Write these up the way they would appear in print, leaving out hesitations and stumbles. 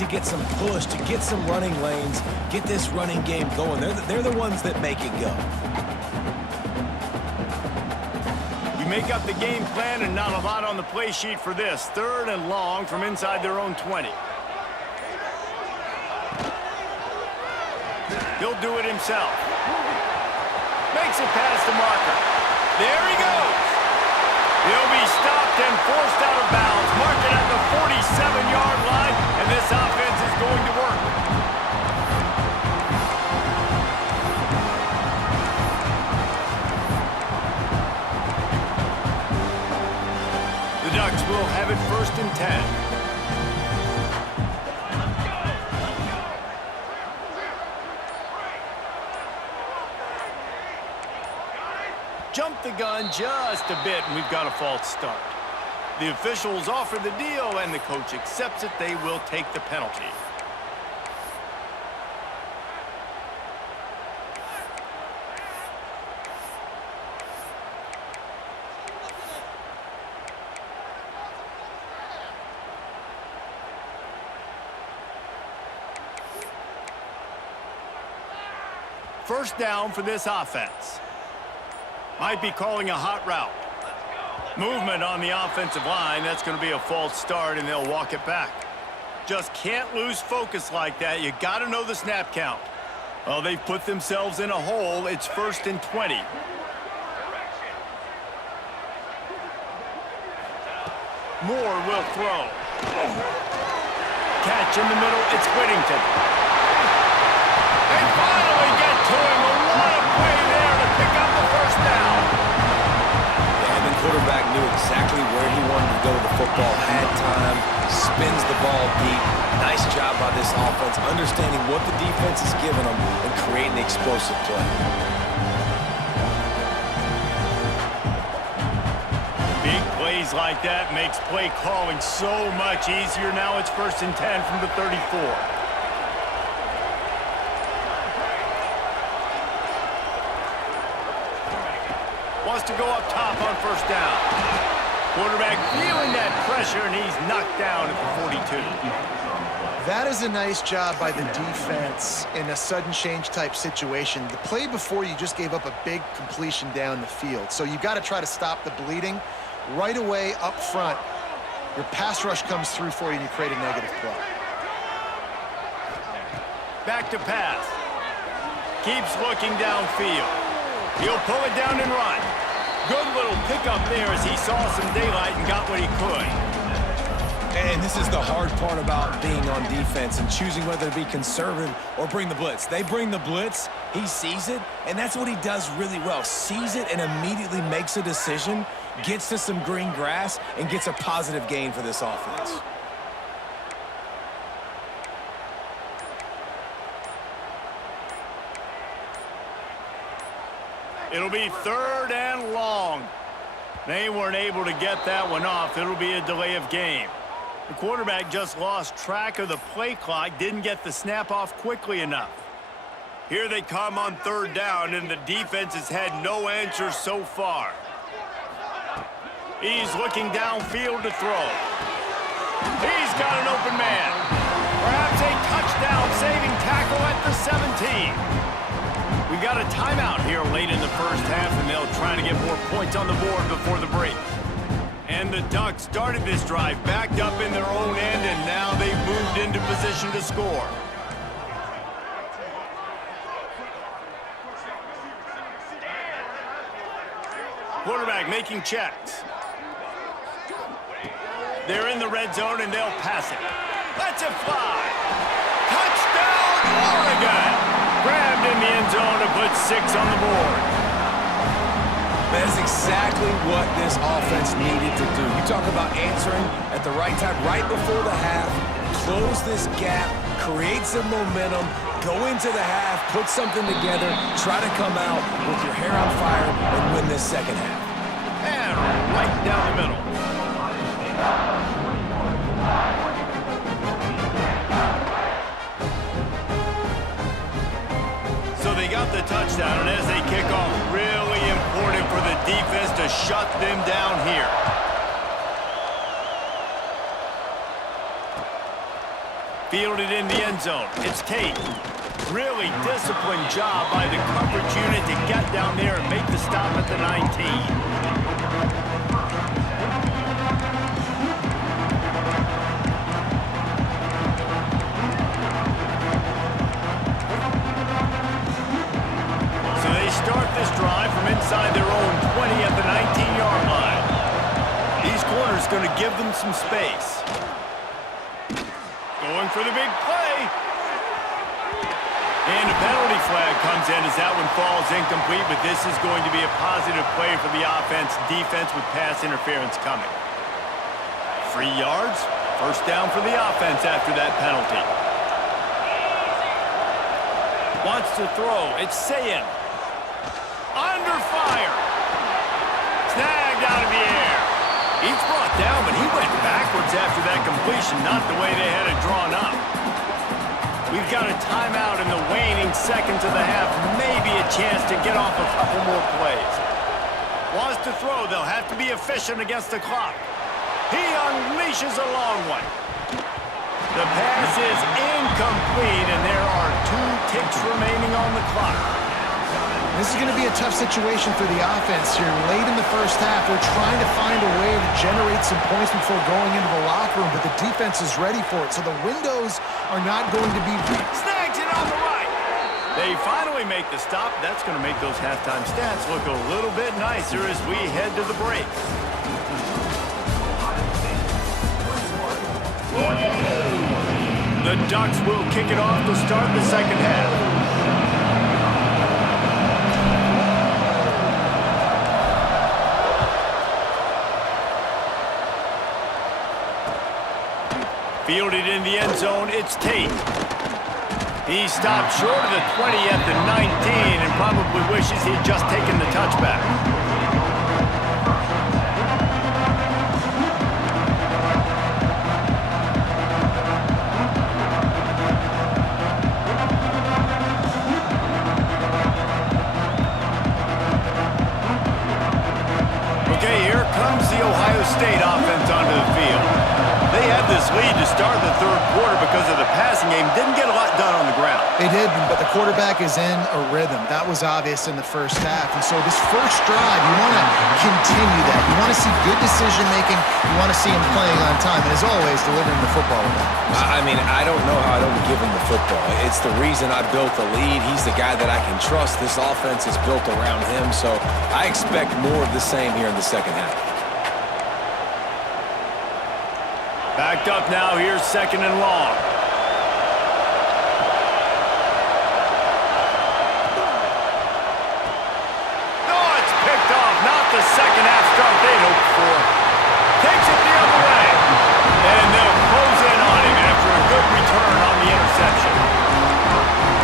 to get some push, to get some running lanes, get this running game going. They're the ones that make it go. You make up the game plan and not a lot on the play sheet for this. 3rd and long from inside their own 20. He'll do it himself. Makes it past the marker. There he goes. He'll be stopped and forced out of bounds. Mark it at the 47-yard line, and this offense is going to work. The Ducks will have it 1st and 10. Jumped the gun just a bit, and we've got a false start. The officials offer the deal, and the coach accepts it. They will take the penalty. First down for this offense. Might be calling a hot route. Movement on the offensive line. That's going to be a false start, and they'll walk it back. Just can't lose focus like that. You got to know the snap count. Well, they've put themselves in a hole. It's 1st and 20. Moore will throw. Catch in the middle. It's Whittington. They finally get to him. A lot of play there to pick up the 1st down. And the quarterback knew exactly where he wanted to go with the football, had time, spins the ball deep. Nice job by this offense, understanding what the defense is giving them and creating the explosive play. Big plays like that makes play calling so much easier. Now it's 1st and 10 from the 34. Wants to go up top on 1st down. Quarterback feeling that pressure, and he's knocked down at the 42. That is a nice job by the defense in a sudden change type situation. The play before, you just gave up a big completion down the field. So you've got to try to stop the bleeding right away up front. Your pass rush comes through for you and you create a negative play. Back to pass. Keeps looking downfield. He'll pull it down and run. Good little pickup there as he saw some daylight and got what he could. And this is the hard part about being on defense and choosing whether to be conservative or bring the blitz. They bring the blitz, he sees it, and that's what he does really well. Sees it and immediately makes a decision, gets to some green grass, and gets a positive gain for this offense. It'll be 3rd and long. They weren't able to get that one off. It'll be a delay of game. The quarterback just lost track of the play clock, didn't get the snap off quickly enough. Here they come on 3rd down, and the defense has had no answers so far. He's looking downfield to throw. He's got an open man. Perhaps a touchdown-saving tackle at the 17. We've got a timeout here late in the 1st half, and they'll try to get more points on the board before the break. And the Ducks started this drive backed up in their own end, and now they've moved into position to score. Quarterback making checks. They're in the red zone, and they'll pass it. Let's it fly. Touchdown, Oregon! Grabbed in the end zone to put 6 on the board. That is exactly what this offense needed to do. You talk about answering at the right time, right before the half, close this gap, create some momentum, go into the half, put something together, try to come out with your hair on fire and win this 2nd half. And right down the middle. So they got the touchdown, and as they kick off, really important for the defense to shut them down here. Fielded in the end zone. It's Tate. Really disciplined job by the coverage unit to get down there and make the stop at the 19. Start this drive from inside their own 20 at the 19-yard line. These corners going to give them some space. Going for the big play. And a penalty flag comes in as that one falls incomplete, but this is going to be a positive play for the offense. Defense with pass interference coming. 3 yards. First down for the offense after that penalty. Wants to throw. It's Sayin. Under fire. Snagged out of the air. He's brought down, but he went backwards after that completion, not the way they had it drawn up. We've got a timeout in the waning seconds of the half. Maybe a chance to get off a couple more plays. Wants to throw. They'll have to be efficient against the clock. He unleashes a long one. The pass is incomplete, and there are 2 ticks remaining on the clock. This is going to be a tough situation for the offense here. Late in the first half, they're trying to find a way to generate some points before going into the locker room, but the defense is ready for it, so the windows are not going to be... Snags it on the right. They finally make the stop. That's going to make those halftime stats look a little bit nicer as we head to the break. The Ducks will kick it off to start the second half. Fielded in the end zone, it's Tate. He stopped short of the 20 at the 19 and probably wishes he'd just taken the touchback. Okay, here comes the Ohio State offense onto the field. They had this lead to start the third quarter because of the passing game. Didn't get a lot done on the ground. They did, but the quarterback is in a rhythm. That was obvious in the first half. And so this first drive, you want to continue that. You want to see good decision-making. You want to see him playing on time. And as always, delivering the football. I mean, I don't know how I don't give him the football. It's the reason I built the lead. He's the guy that I can trust. This offense is built around him. So I expect more of the same here in the second half. Backed up now, here's second and long. Oh, it's picked off. Not the second half start they'd hoped for. Takes it the other way. And they'll close in on him after a good return on the interception.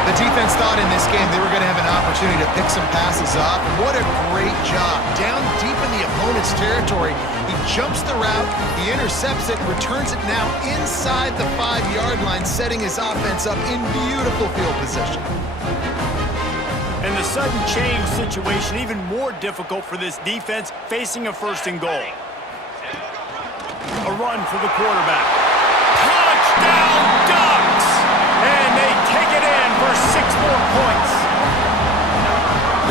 The defense thought in this game they were going to have an opportunity to pick some passes off. And what a great job. Down deep in the opponent's territory, he jumps the route, he intercepts it, and returns it now inside the 5-yard line, setting his offense up in beautiful field position. And the sudden change situation even more difficult for this defense facing a first and goal. A run for the quarterback. Touchdown Ducks! And they take it in for 6 more points.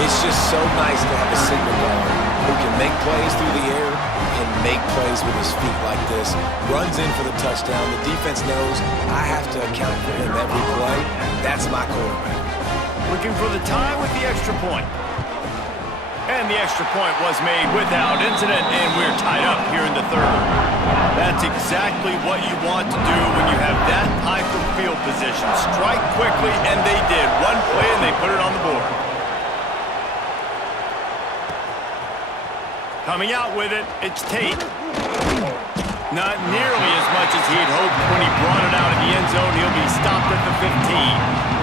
It's just so nice to have a signal guard who can make plays through the air and make plays with his feet like this. Runs in for the touchdown. The defense knows I have to account for him every play. That's my quarterback. Looking for the tie with the extra point. And the extra point was made without incident, and we're tied up here in the third. That's exactly what you want to do when you have that type of field position. Strike quickly, and they did. One play, and they put it on the board. Coming out with it, it's Tate. Not nearly as much as he'd hoped when he brought it out of the end zone. He'll be stopped at the 15.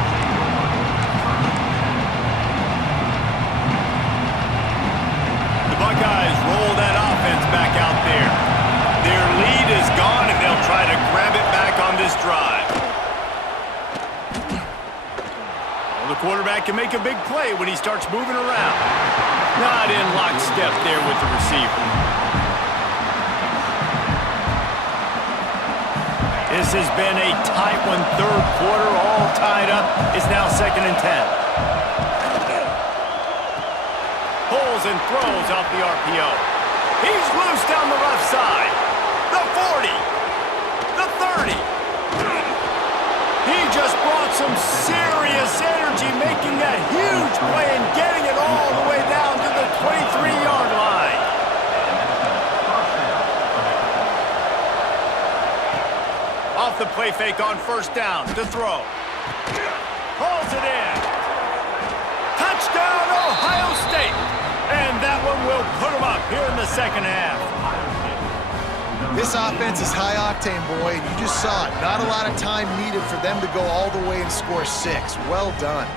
Buckeyes roll that offense back out there. Their lead is gone, and they'll try to grab it back on this drive. Well, the quarterback can make a big play when he starts moving around. Not in lockstep there with the receiver. This has been a tight one, third quarter, all tied up. It's now 2nd and 10. Pulls and throws off the RPO. He's loose down the left side. The 40. The 30. He just brought some serious energy, making that huge play and getting it all the way down to the 23-yard line. Off the play fake on 1st down to throw. Hauls it in. Touchdown, Ohio State. And that one will put them up here in the 2nd half. This offense is high octane, boy, and you just saw it. Not a lot of time needed for them to go all the way and score 6. Well done.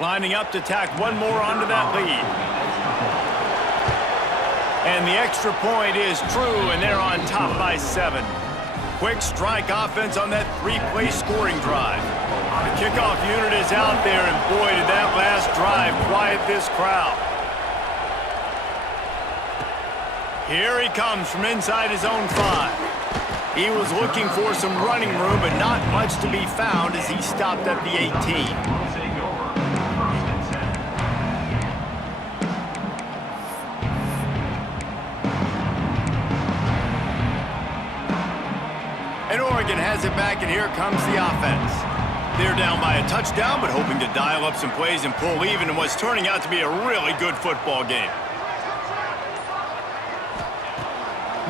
Lining up to tack one more onto that lead. And the extra point is true, and they're on top by 7. Quick strike offense on that 3-play scoring drive. The kickoff unit is out there, and boy, did that last drive quiet this crowd. Here he comes from inside his own 5. He was looking for some running room, but not much to be found as he stopped at the 18. And Oregon has it back, and here comes the offense. They're down by a touchdown, but hoping to dial up some plays and pull even in what's turning out to be a really good football game.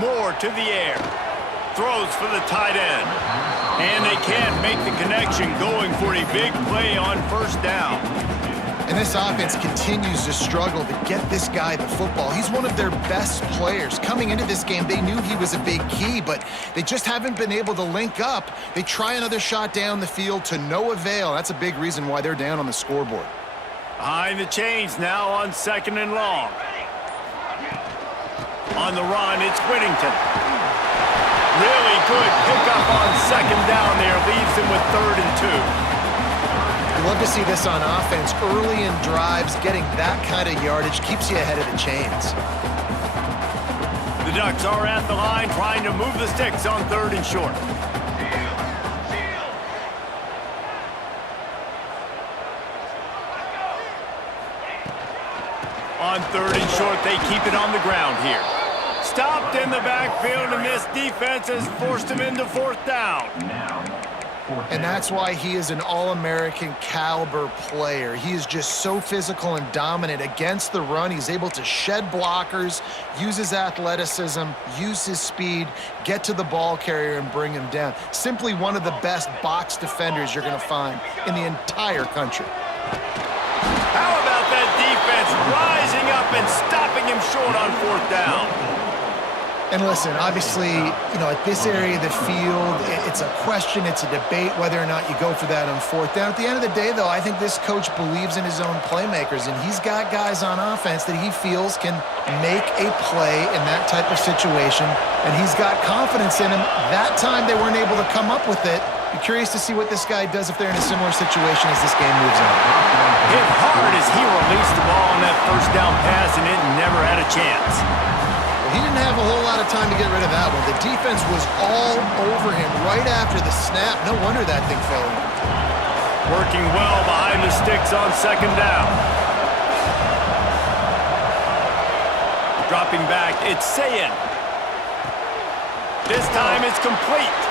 Moore to the air. Throws for the tight end. And they can't make the connection, going for a big play on 1st down. And this offense continues to struggle to get this guy the football. He's one of their best players. Coming into this game, they knew he was a big key, but they just haven't been able to link up. They try another shot down the field to no avail. That's a big reason why they're down on the scoreboard. Behind the chains now on 2nd and long. On the run, it's Whittington. Really good pickup on 2nd down there. Leaves them with 3rd and 2. I love to see this on offense. Early in drives, getting that kind of yardage keeps you ahead of the chains. The Ducks are at the line trying to move the sticks on 3rd and short. On 3rd and short, they keep it on the ground here. Stopped in the backfield, and this defense has forced him into 4th down. And that's why he is an All-American caliber player. He is just so physical and dominant against the run. He's able to shed blockers, use his athleticism, use his speed, get to the ball carrier and bring him down. Simply one of the best box defenders you're going to find in the entire country. How about that defense rising up and stopping him short on 4th down? And listen, obviously, at this area of the field, it's a question, it's a debate whether or not you go for that on 4th down. At the end of the day, though, I think this coach believes in his own playmakers, and he's got guys on offense that he feels can make a play in that type of situation, and he's got confidence in him. That time, they weren't able to come up with it. Be curious to see what this guy does if they're in a similar situation as this game moves on. Hit hard as he released the ball on that 1st down pass, and it never had a chance. He didn't have a whole lot of time to get rid of that one. The defense was all over him right after the snap. No wonder that thing fell in. Working well behind the sticks on 2nd down. Dropping back, it's Sayin. This time it's complete.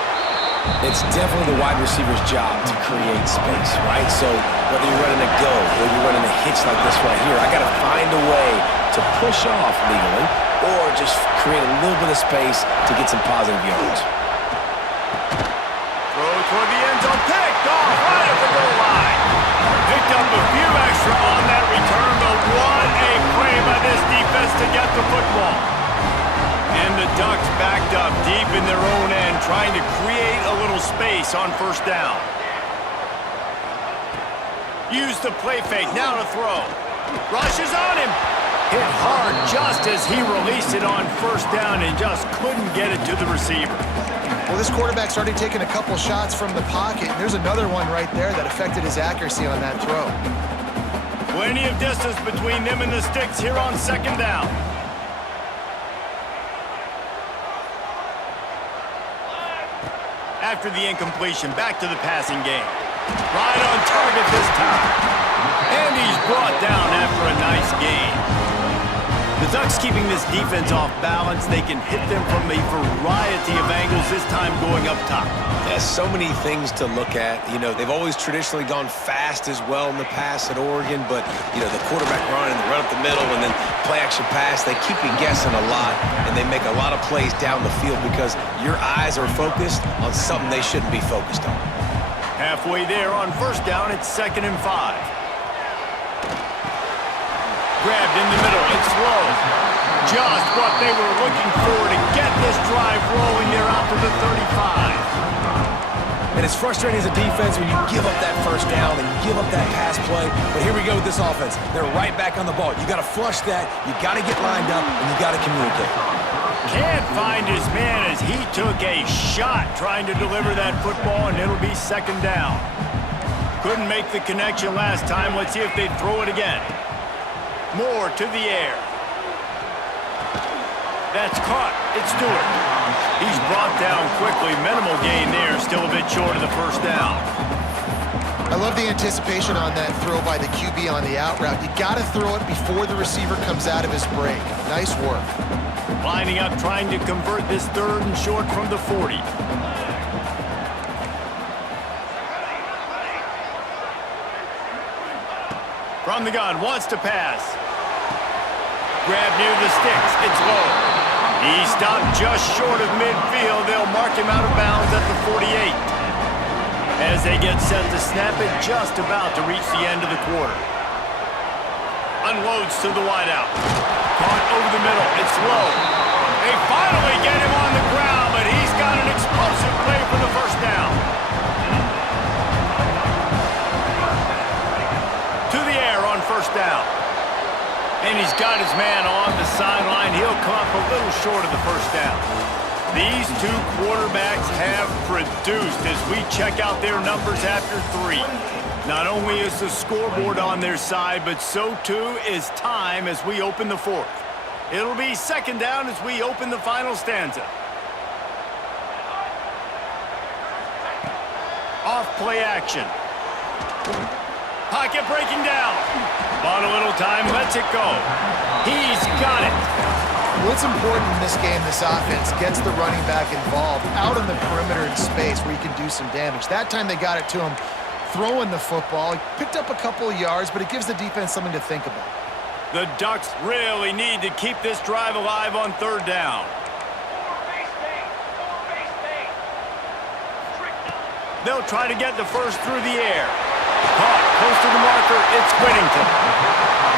It's definitely the wide receiver's job to create space, right? So whether you're running a go, whether you're running a hitch like this right here, I got to find a way to push off legally or just create a little bit of space to get some positive yards. Throw toward the end zone, picked off right at the goal line. Picked up a few extra on that return, but what a play by this defense to get the football. And the Ducks backed up deep in their own end, trying to create a little space on 1st down. Use the play fake, now to throw. Rushes on him. Hit hard just as he released it on 1st down and just couldn't get it to the receiver. Well, this quarterback's already taken a couple shots from the pocket, and there's another one right there that affected his accuracy on that throw. Plenty of distance between them and the sticks here on second down. After the incompletion, back to the passing game. Right on target this time. And he's brought down after a nice gain. The Ducks keeping this defense off balance. They can hit them from a variety of angles, this time going up top. There's so many things to look at. You know, they've always traditionally gone fast as well in the past at Oregon, but, you know, the quarterback run and the run up the middle and then play-action pass, they keep you guessing a lot, and they make a lot of plays down the field because your eyes are focused on something they shouldn't be focused on. Halfway there on first down, it's 2nd and 5. Grabbed in the middle, it's low. Just what they were looking for to get this drive rolling there out to the 35. And it's frustrating as a defense when you give up that first down and you give up that pass play. But here we go with this offense. They're right back on the ball. You got to flush that, you got to get lined up, and you got to communicate. Can't find his man as he took a shot trying to deliver that football, and it'll be 2nd down. Couldn't make the connection last time. Let's see if they throw it again. Moore to the air. That's caught. It's Stewart. He's brought down quickly. Minimal gain there. Still a bit short of the first down. I love the anticipation on that throw by the QB on the out route. You got to throw it before the receiver comes out of his break. Nice work. Lining up, trying to convert this 3rd and short from the 40. From the gun, wants to pass. Grab near the sticks, it's low. He stopped just short of midfield. They'll mark him out of bounds at the 48. As they get set to snap it, just about to reach the end of the quarter. Unloads to the wideout. Caught over the middle, it's low. They finally get him on the ground, but he's got an explosive play for the first down. To the air on first down. And he's got his man on the sideline. He'll come up a little short of the first down. These two quarterbacks have produced as we check out their numbers after 3. Not only is the scoreboard on their side, but so too is time as we open the 4th. It'll be 2nd down as we open the final stanza. Off play action. Pocket breaking down. Bought a little time, lets it go. He's got it. What's important in this game, this offense gets the running back involved out on the perimeter in space where he can do some damage. That time they got it to him throwing the football. He picked up a couple of yards, but it gives the defense something to think about. The Ducks really need to keep this drive alive on 3rd down. They'll try to get the first through the air. Caught close to the marker, it's Whittington.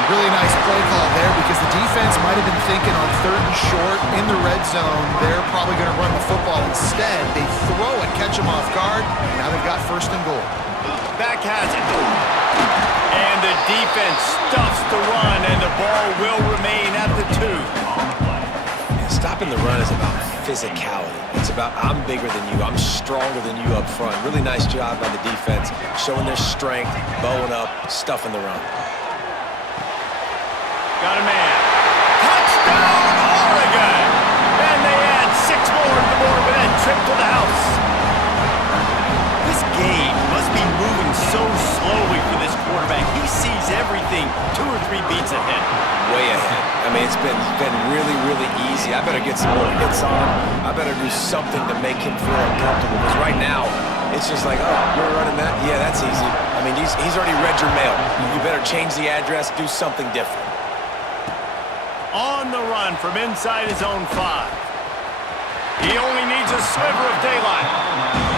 Really nice play call there because the defense might have been thinking on 3rd and short in the red zone. They're probably going to run the football instead. They throw it, catch them off guard. Now they've got 1st and goal. Back has it. And the defense stuffs the run, and the ball will remain at the 2. Yeah, stopping the run is about physicality. It's about I'm bigger than you, I'm stronger than you up front. Really nice job by the defense, showing their strength, bowing up, stuffing the run. Got a man. Touchdown, Oregon! And they add 6 more to the board with that trip to the house. This game must be moving so slowly for this quarterback. He sees everything 2 or 3 beats ahead. Way ahead. I mean, it's been really, really easy. I better get some more hits on him. I better do something to make him feel uncomfortable. Because right now, it's just like, oh, you're running that? Yeah, that's easy. I mean, he's already read your mail. You better change the address, do something different. On the run from inside his own 5. He only needs a sliver of daylight.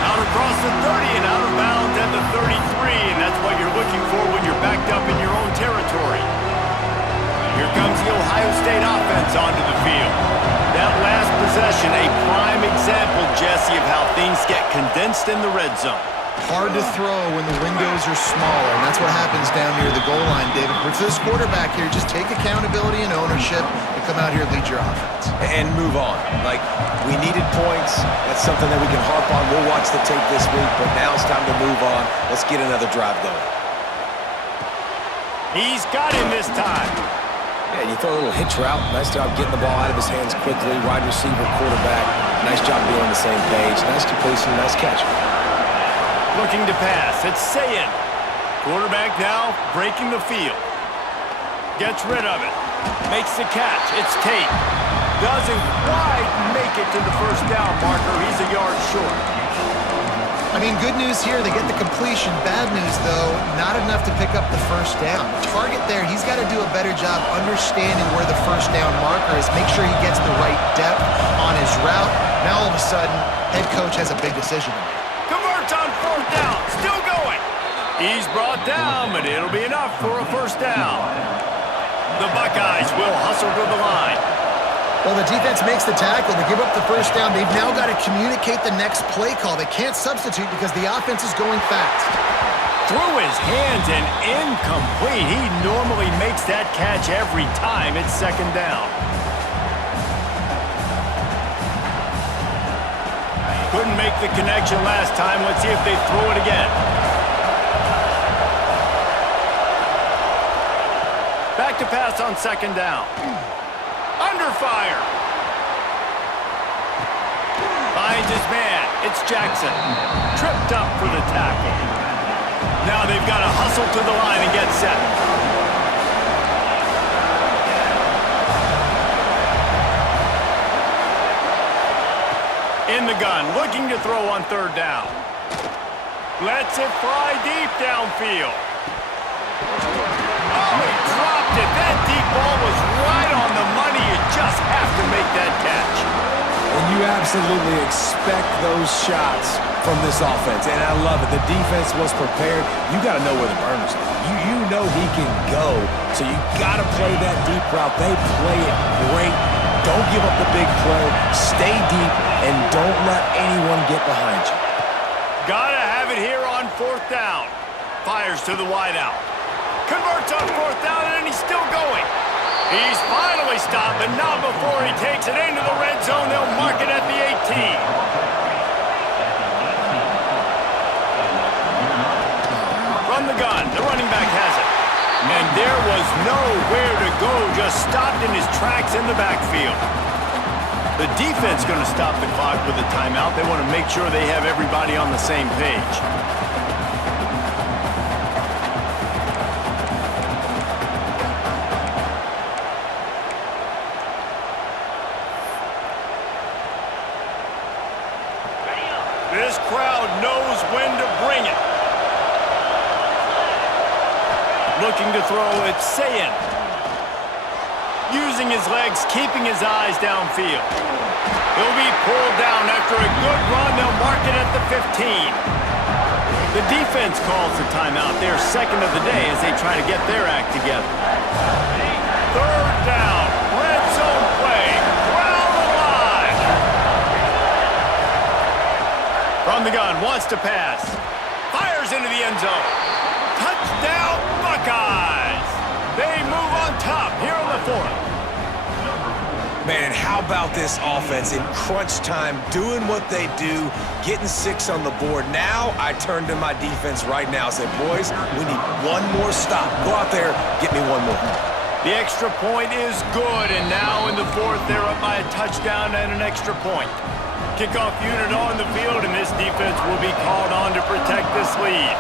Out across the 30 and out of bounds at the 33, and that's what you're looking for when you're backed up in your own territory. Here comes the Ohio State offense onto the field. That last possession, a prime example, Jesse, of how things get condensed in the red zone. Hard to throw when the windows are smaller, and that's what happens down near the goal line, David. But for this quarterback here, just take accountability and ownership and come out here and lead your offense. And move on. Like, we needed points. That's something that we can harp on. We'll watch the tape this week, but now it's time to move on. Let's get another drive going. He's got him this time. Yeah, you throw a little hitch route. Nice job getting the ball out of his hands quickly. Wide receiver, quarterback. Nice job being on the same page. Nice completion, nice catch. Looking to pass. It's Sayin. Quarterback now breaking the field. Gets rid of it. Makes the catch. It's Tate. Doesn't quite make it to the first down marker. He's a yard short. I mean, good news here, they get the completion. Bad news, though, not enough to pick up the first down. The target there, he's got to do a better job understanding where the first down marker is, make sure he gets the right depth on his route. Now, all of a sudden, head coach has a big decision to make. Converts on fourth down. Still going. He's brought down, but it'll be enough for a first down. The Buckeyes will hustle to the line. Well, the defense makes the tackle. They give up the first down. They've now got to communicate the next play call. They can't substitute because the offense is going fast. Through his hands and incomplete. He normally makes that catch every time. It's second down. Couldn't make the connection last time. Let's see if they throw it again. Back to pass on second down. Under fire. Finds his man. It's Jackson. Tripped up for the tackle. Now they've got to hustle to the line and get set. In the gun, looking to throw on third down. Lets it fly deep downfield. Oh, he dropped it. That deep ball was right on the money. You just have to make that catch. And you absolutely expect those shots from this offense, and I love it. The defense was prepared. You got to know where the burners are. You know he can go, so you got to play that deep route. They play it great. Don't give up the big play. Stay deep, and don't let anyone get behind you. Got to have it here on fourth down. Fires to the wideout. Converts on fourth down, and he's still going. He's finally stopped, but not before he takes it into the red zone. They'll mark it at the 18. From the gun, the running back has it. And there was nowhere to go, just stopped in his tracks in the backfield. The defense going to stop the clock with a timeout. They want to make sure they have everybody on the same page. This crowd knows when to bring it. Looking to throw, it's Sayin. Using his legs, keeping his eyes downfield. He'll be pulled down after a good run. They'll mark it at the 15. The defense calls the timeout. They're second of the day as they try to get their act together. Third down, red zone play, crowd alive. From the gun, wants to pass. Fires into the end zone. Touchdown, Buckeyes! They move on top here in the fourth. Man, how about this offense in crunch time, doing what they do, getting 6 on the board. Now I turn to my defense right now and say, boys, we need one more stop. Go out there, get me one more. The extra point is good, and now in the fourth, they're up by a touchdown and an extra point. Kickoff unit on the field, and this defense will be called on to protect this lead.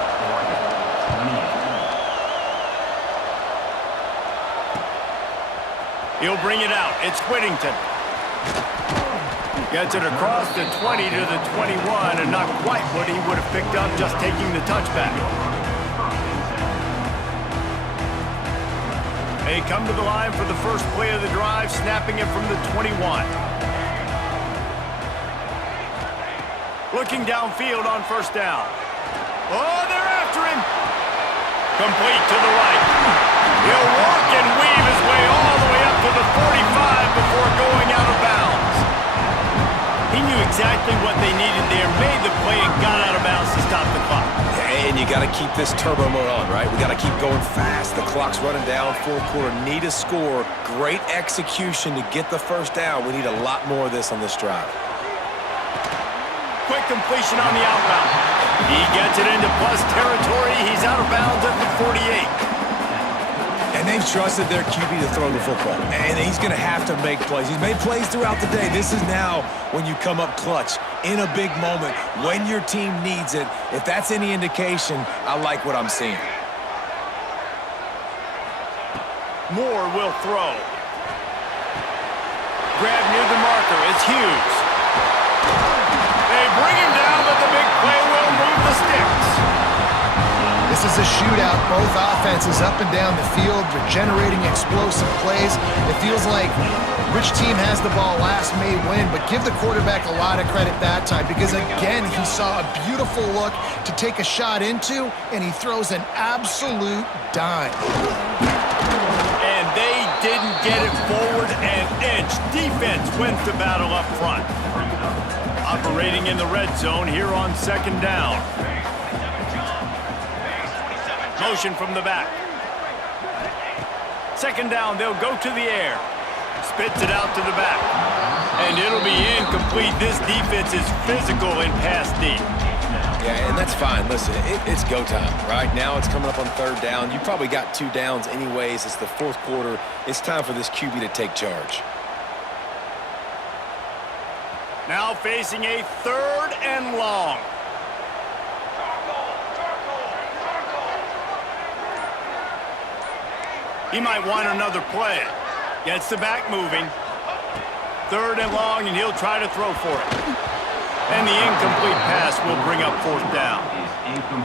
He'll bring it out. It's Whittington. Gets it across the 20 to the 21, and not quite what he would have picked up just taking the touchback. They come to the line for the first play of the drive, snapping it from the 21. Looking downfield on first down. Oh, they're after him. Complete to the right. He'll walk and weave his way all the way up to the 45 before going out of bounds. He knew exactly what they needed there, made the play, and got out of bounds to stop the clock. And you got to keep this turbo mode on, right? We got to keep going fast. The clock's running down, fourth quarter. Need a score. Great execution to get the first down. We need a lot more of this on this drive. Quick completion on the outbound. He gets it into plus territory. He's out of bounds at the 48. And they've trusted their QB to throw the football. And he's going to have to make plays. He's made plays throughout the day. This is now when you come up clutch in a big moment when your team needs it. If that's any indication, I like what I'm seeing. Moore will throw. Grab near the marker. It's Hughes. They bring him down, but the big play will move the sticks. This is a shootout. Both offenses up and down the field. They're generating explosive plays. It feels like which team has the ball last may win, but give the quarterback a lot of credit that time because, again, he saw a beautiful look to take a shot into, and he throws an absolute dime. And they didn't get it forward an inch. Defense wins the battle up front. Operating in the red zone here on second down. Motion from the back. Second down, they'll go to the air. Spits it out to the back. And it'll be incomplete. This defense is physical in pass deep. Yeah, and that's fine. Listen, it's go time, right? Now it's coming up on third down. You probably got 2 downs anyways. It's the fourth quarter. It's time for this QB to take charge. Now facing a 3rd and long. He might want another play. Gets the back moving. 3rd and long, and he'll try to throw for it. And the incomplete pass will bring up 4th down.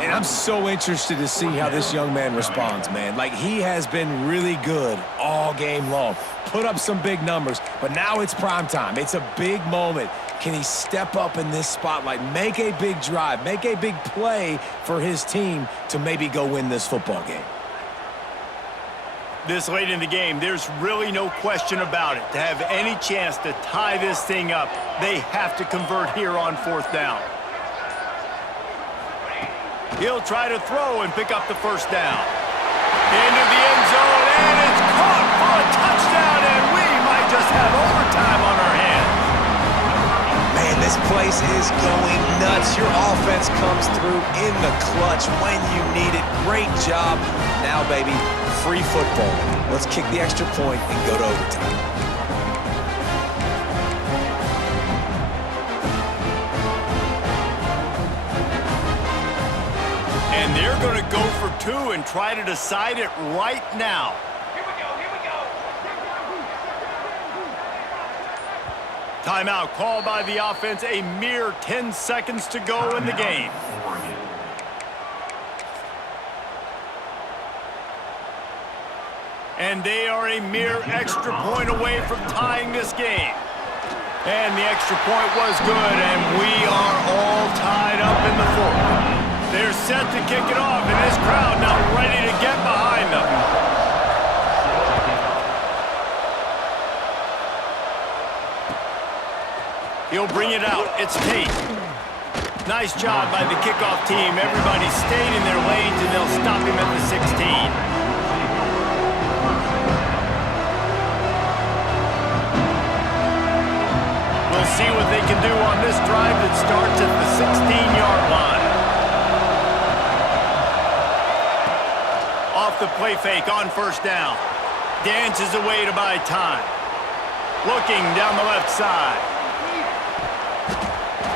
And I'm so interested to see how this young man responds, man. Like, he has been really good all game long. Put up some big numbers, but now it's prime time. It's a big moment. Can he step up in this spotlight, make a big drive, make a big play for his team to maybe go win this football game? This late in the game, there's really no question about it. To have any chance to tie this thing up, they have to convert here on 4th down. He'll try to throw and pick up the 1st down. Into the end zone, and it's caught for a touchdown, and we might just have overtime on our hands. Man, this place is going nuts. Your offense comes through in the clutch when you need it. Great job. Now, baby, free football. Let's kick the extra point and go to overtime. And they're going to go for 2 and try to decide it right now. Here we go. Timeout called by the offense. A mere 10 seconds to go in the game. And they are a mere extra point away from tying this game. And the extra point was good, and we are all tied up in the 4th. They're set to kick it off, and this crowd now ready to get behind them. He'll bring it out. It's Tate. Nice job by the kickoff team. Everybody stayed in their lanes, and they'll stop him at the 16. We'll see what they can do on this drive that starts at the 16-yard line. Off the play fake on 1st down. Dances away to buy time. Looking down the left side.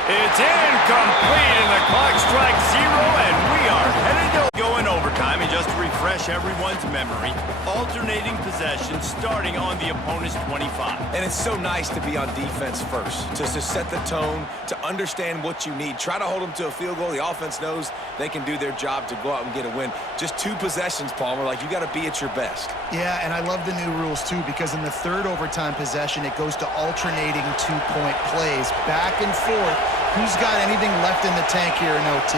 It's incomplete, and the clock strikes 0, and we are headed to go in overtime. And just to refresh everyone's memory, alternating possession starting on the opponent's 25. And it's so nice to be on defense first, to set the tone, to understand what you need. Try to hold them to a field goal. The offense knows they can do their job to go out and get a win. Just 2 possessions, Palmer. Like, you got to be at your best. Yeah, and I love the new rules, too, because in the 3rd overtime possession, it goes to alternating 2-point plays, back and forth. Who's got anything left in the tank here in OT?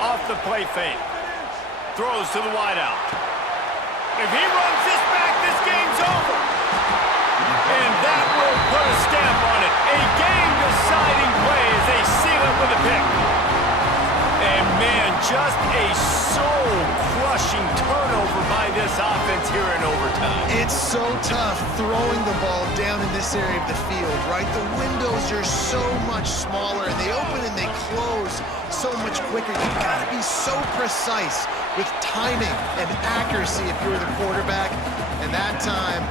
Off the play fake. Throws to the wideout. If he runs this back, this game's over. And that will put a stamp on it. A game-deciding play as they seal it with a pick. And, man, just a soul-crushing turnover by this this offense here in overtime. It's so tough throwing the ball down in this area of the field, right? The windows are so much smaller, and they open and they close so much quicker. You've got to be so precise with timing and accuracy if you're the quarterback. And that time,